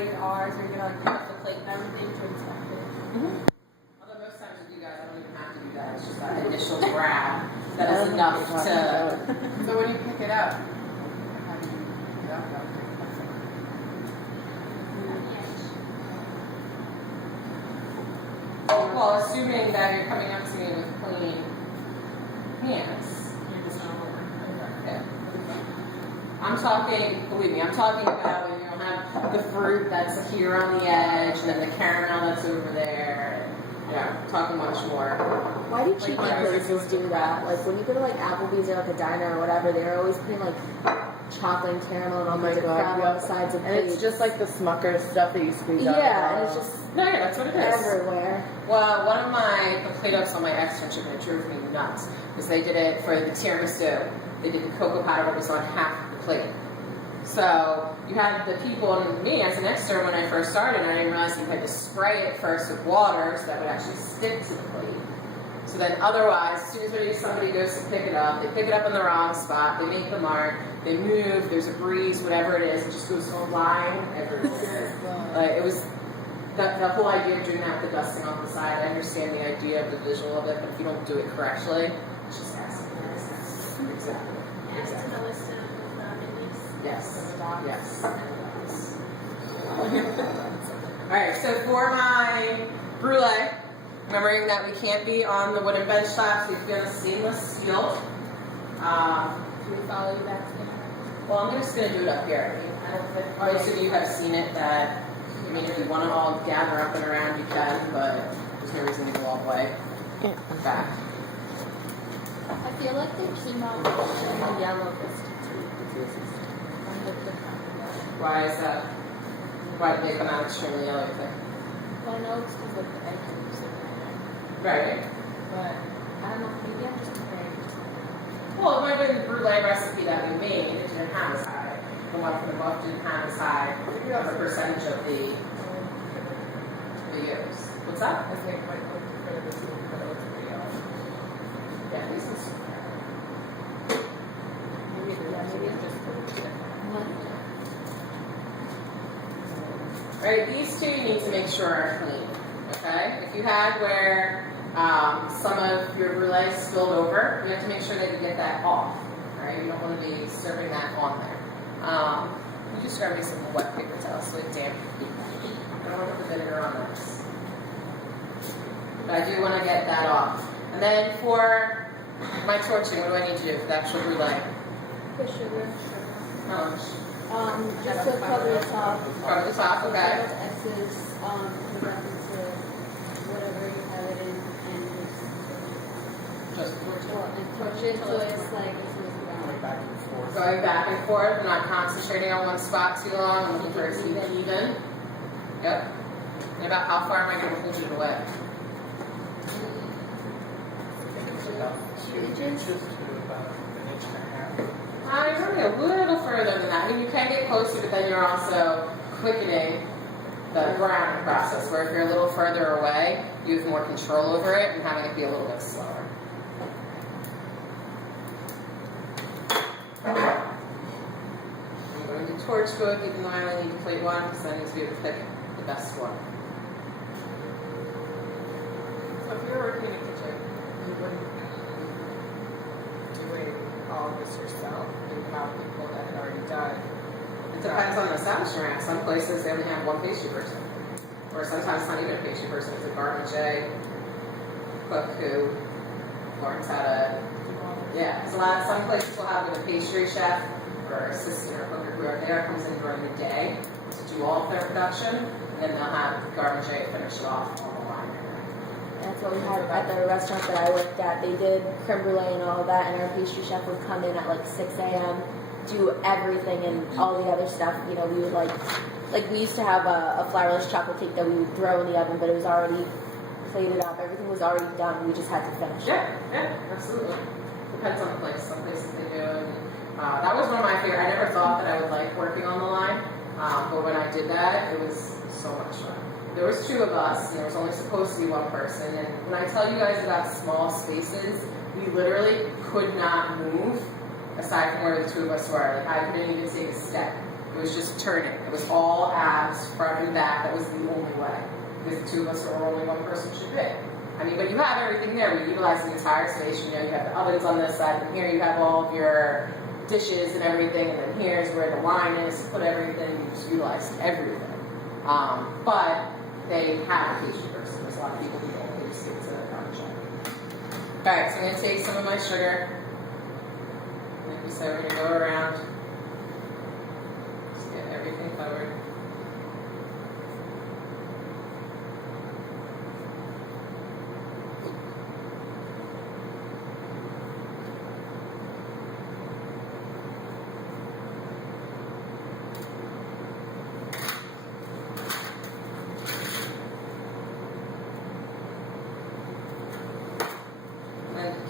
separate ours, or you're gonna like pick up the plate and everything to inspect it. Although most times with you guys, I don't even have to do that. It's just that initial grab that is enough to. So when you pick it up, how do you pick it up? Well, assuming that you're coming up to me with clean hands. Yeah. I'm talking, believe me, I'm talking about when you don't have the fruit that's here on the edge, and then the caramel that's over there. Yeah, I'm talking much more. Why do cheap places do that? Like when you go to like Applebee's or like a diner or whatever, they're always putting like chocolate and caramel and all kinds of crap on the sides of And plates. it's just like the Smucker's stuff that you squeeze out. Yeah, and it's just No, yeah, that's what it is. everywhere. Well, one of the Play-Dohs on my externship, and it drove me nuts, was they did it for the tiramisu. They did the cocoa powder, but it was on half the plate. So you had the people, and me as an extern when I first started, and I didn't realize you had to spray it first with water so that would actually stick to the plate. So then otherwise, as soon as somebody goes to pick it up, they pick it up in the wrong spot, they make the mark, they move, there's a breeze, whatever it is, it just goes flying everywhere. It was the whole idea of doing that with the dusting on the side. I understand the idea of the visual of it, but if you don't do it correctly, it's just accident. Exactly. Add it to the list of menus. Yes. Yes. Alright, so for my brulee, remembering that we can't be on the wooden bench tops, we can be on the stainless steel. Do we follow you back there? Well, I'm just going to do it up here. I don't think most of you have seen it that, I mean, if you want to all gather up and around, you can, but there's no reason to go all the way back. I feel like they came out with yellow this time. Why is that? Why did they come out extremely yellow, you think? Well, I know it's because of the egg juice in there. Right. But I don't know, maybe I'm just comparing. Well, it might have been the brulee recipe that we made. It didn't have as high. The one from the book didn't have as high of a percentage of the yolks. What's that? I think like for the soup, but it was pretty yellow. Yeah, these ones. Maybe it's just for the chicken. Right, these two you need to make sure are clean. Okay? If you had where some of your brulee spilled over, you have to make sure that you get that off. Right? You don't want to be serving that on there. You just grab me some wet paper towels so it damp your feet. I don't want to put the vinegar on this. But I do want to get that off. And then for my torching, what do I need to do for the actual brulee? The sugar. How much? Just to cover the top. Cover the top, okay. X's, put that into whatever you have it in, and Just torch it so it's like it's moving around. Back and forth. going back and forth. I'm not concentrating on one spot too long. I'm looking for it to be even. Yep. And about how far am I going to hold it away? It's about 2 inches to about an inch and a half. You're only a little further than that. I mean, you can get closer, but then you're also quickening the browning process, where if you're a little further away, you have more control over it and having it be a little bit slower. I'm going to torch book, even though I only need to plate one, because I need to be able to pick the best one. So if you were working in a kitchen, you wouldn't be doing all of this yourself. Think about people that had already done. It depends on the establishment. At some places they only have one pastry person. Or sometimes it's not even a pastry person, it's a garnier cook who learns how to, yeah. So some places will have a pastry chef or assistant or cook or whoever there comes in during the day to do all of their production, and then they'll have the garnier finish it off on the line. That's what we had at the restaurant that I worked at. They did creme brulee and all of that, and our pastry chef would come in at like 6 a.m., do everything and all the other stuff. You know, we would like we used to have a flourless chocolate cake that we would throw in the oven, but it was already plated up. Everything was already done. We just had to finish it. Yeah, absolutely. Depends on the place. Some places they do. And, that was one of my favorite. I never thought that I would like working on the line, but when I did that, it was so much fun. There was 2 of us, and there was only supposed to be 1 person. And when I tell you guys about small spaces, we literally could not move aside from where the 2 of us were. Like I couldn't even take a step. It It was just turning. It was all abs, front and back. That was the only way. Because the two of us were only one person should pick. I mean, but you have everything there. We utilize the entire station. You know, you have the ovens on this side, and here you have all of your dishes and everything, and then here's where the wine is. Put everything. You just utilize everything. But they have a pastry person. There's a lot of people who don't. They just stick to their coffee shop. All right, so I'm gonna take some of my sugar. Like we said, we're gonna go around. Just get everything covered.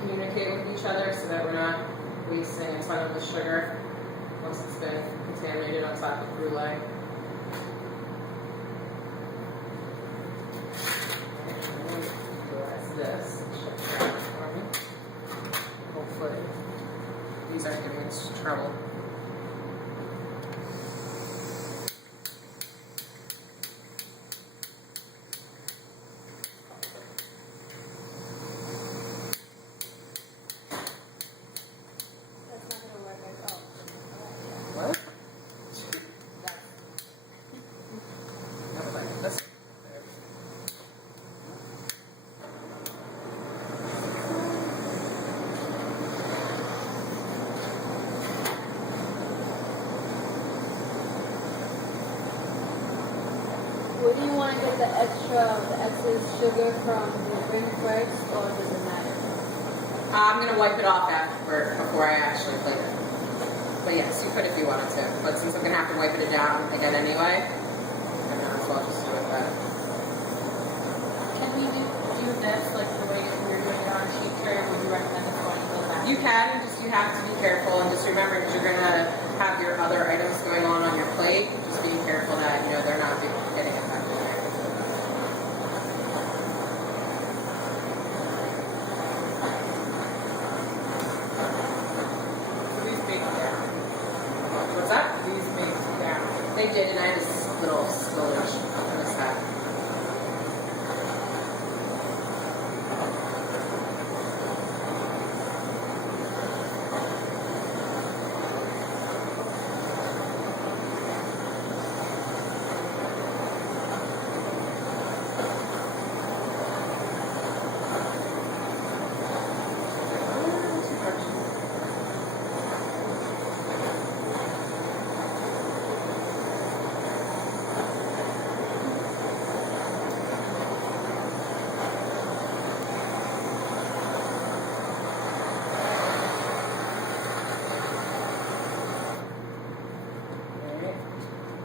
Communicate with each other so that we're not wasting a ton of the sugar once it's been contaminated on top of Brulee. Utilize this. Hopefully, these aren't giving us trouble. What? No, like this. Would you want to get the excess sugar from the drink first, or does it matter? I'm gonna wipe it off before I actually plate it. But yes, you could if you wanted to. But since I'm gonna have to wipe it down again anyway, I might as well just do it then. Can we do this like the way that you're doing it on sheet tray, or would you recommend it going to the back? You can, you have to be careful and just remember because you're gonna have your other items going on your plate. Just be careful that they're not getting affected. So these baked down. What's that? These baked down. They did, and I had this little spillage on this side.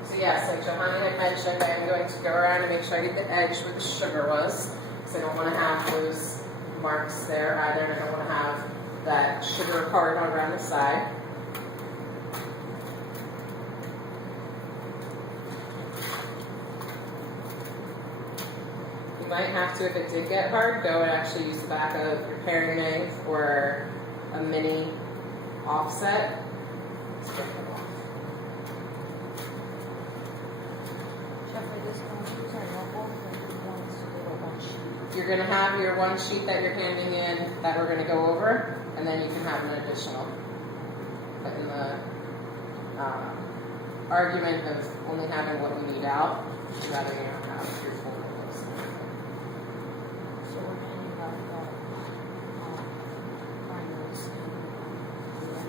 So yes, like Johanna had mentioned, I'm going to go around and make sure I get the edge where the sugar was. Because I don't want to have those marks there either, and I don't want to have that sugar part around the side. You might have to, if it did get hard, go and actually use the back of your paring knife or a mini offset. Let's get them off. You're going to have your one sheet that you're handing in that we're going to go over, and then you can have an additional. But in the argument of only having what we need out, rather have your full windows. So we're handing out finals.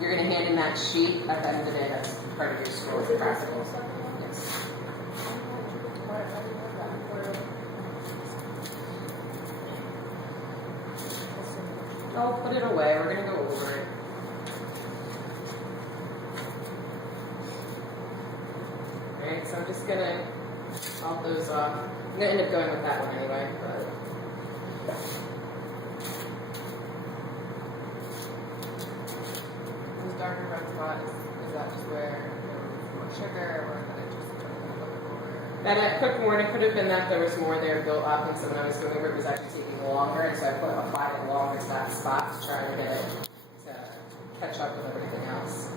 You're going to hand in that sheet at the end of the day. That's part of your store Is it practical. this one? Yes. Oh, put it away. We're going to go over it. Alright, so I'm just going to all those off. I'm going to end up going with that one anyway. But Those darker red spots, is that just where there was more sugar, or that it just kind of looked over? that I cooked more, and it could have been that there was more there built up, and so when I was going over it was actually taking longer, and so I applied it longer to that spot to try to get it to catch up with everything else.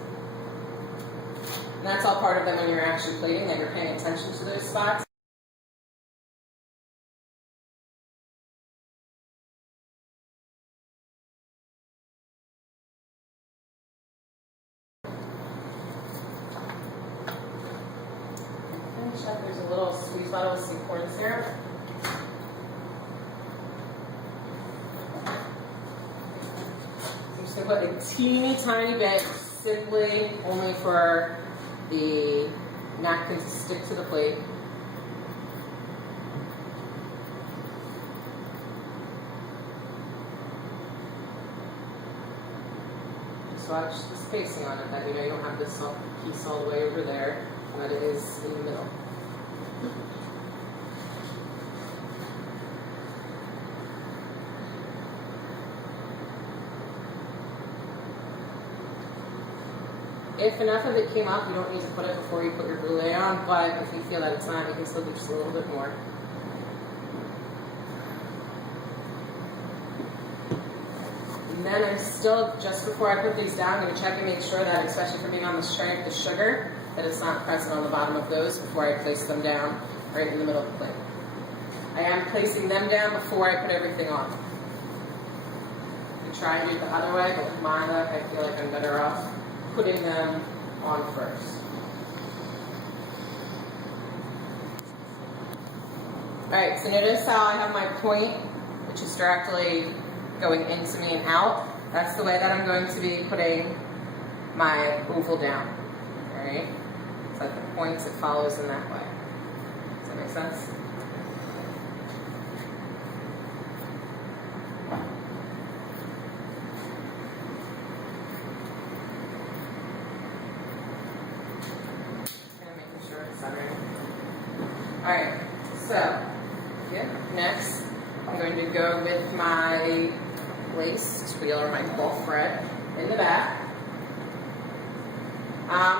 And that's all part of them when you're actually plating, that you're paying attention to those spots. Finish up, there's a little squeeze bottle with some corn syrup. I'm just going to put a teeny tiny bit, simply only for the napkin to stick to the plate. Just watch the spacing on it, that you know you don't have this piece all the way over there, and that it is in the middle. If enough of it came up, you don't need to put it before you put your brulee on, but if you feel that it's not, you can still do just a little bit more. And then I'm still, just before I put these down, I'm going to check and make sure that, especially for being on this tray, the sugar, that it's not present on the bottom of those before I place them down right in the middle of the plate. I am placing them down before I put everything on. You try and do it the other way, but with my luck, I feel like I'm better off putting them on first. Alright, so notice how I have my point, which is directly going into me and out. That's the way that I'm going to be putting my oval down. Alright? So at the points, it follows in that way. Does that make sense? Alright, so, yeah, next I'm going to go with my lace wheel or my cloth thread in the back.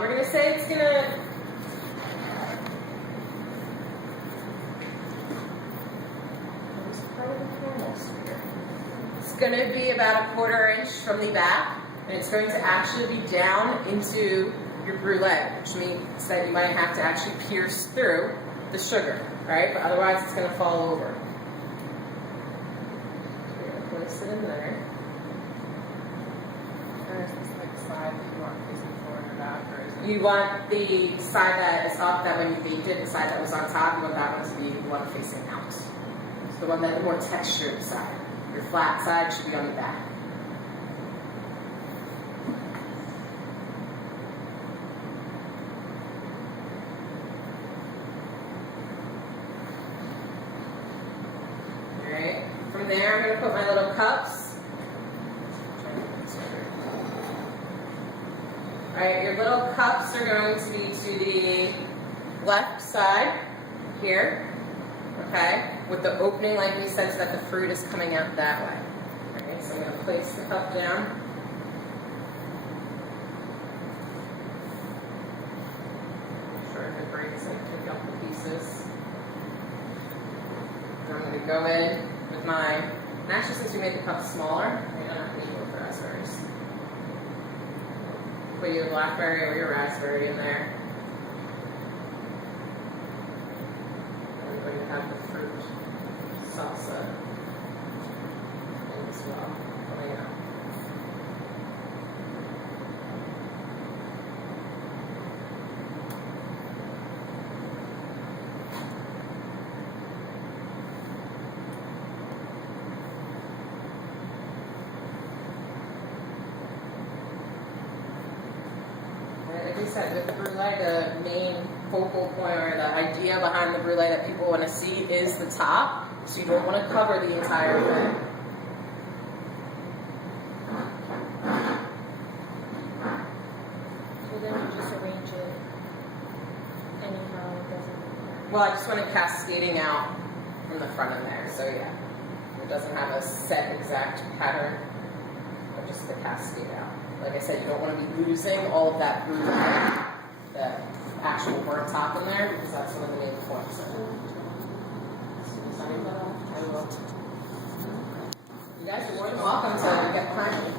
We're going to say it's going to be about 1/4 inch from the back, and it's going to actually be down into your brulee, which means that you might have to actually pierce through the sugar, right? But otherwise it's going to fall over. So you're going to place it in there. There's this like side that you want facing forward or back, or is it? You want the side that is up, that when you baked it, the side that was on top, you want that one to be the one facing out. So the one that the more textured side. Your flat side should be on the back. From there, I'm going to put my little cups. Alright, your little cups are going to be to the left side here, okay, with the opening like we said so that the fruit is coming out that way. Alright, so I'm going to place the cup down. Make sure if it breaks, I pick up the pieces. And I'm going to go in with my, and actually since we made the cup smaller, we don't have to need both raspberries. Put your blackberry or your raspberry in there. And we're going to have the fruit salsa in as well, coming out. Like we said, with the brulee, the main focal point or the idea behind the brulee that people want to see is the top. So you don't want to cover the entire thing. So then you just arrange it anyhow, it doesn't matter. Well, I just want it cascading out from the front in there. So yeah, it doesn't have a set exact pattern, but just the cascade out. Like I said, you don't want to be losing all of that brulee, the actual burnt top in there, because that's one of the main points of it. I will. You guys are more than welcome to get behind me.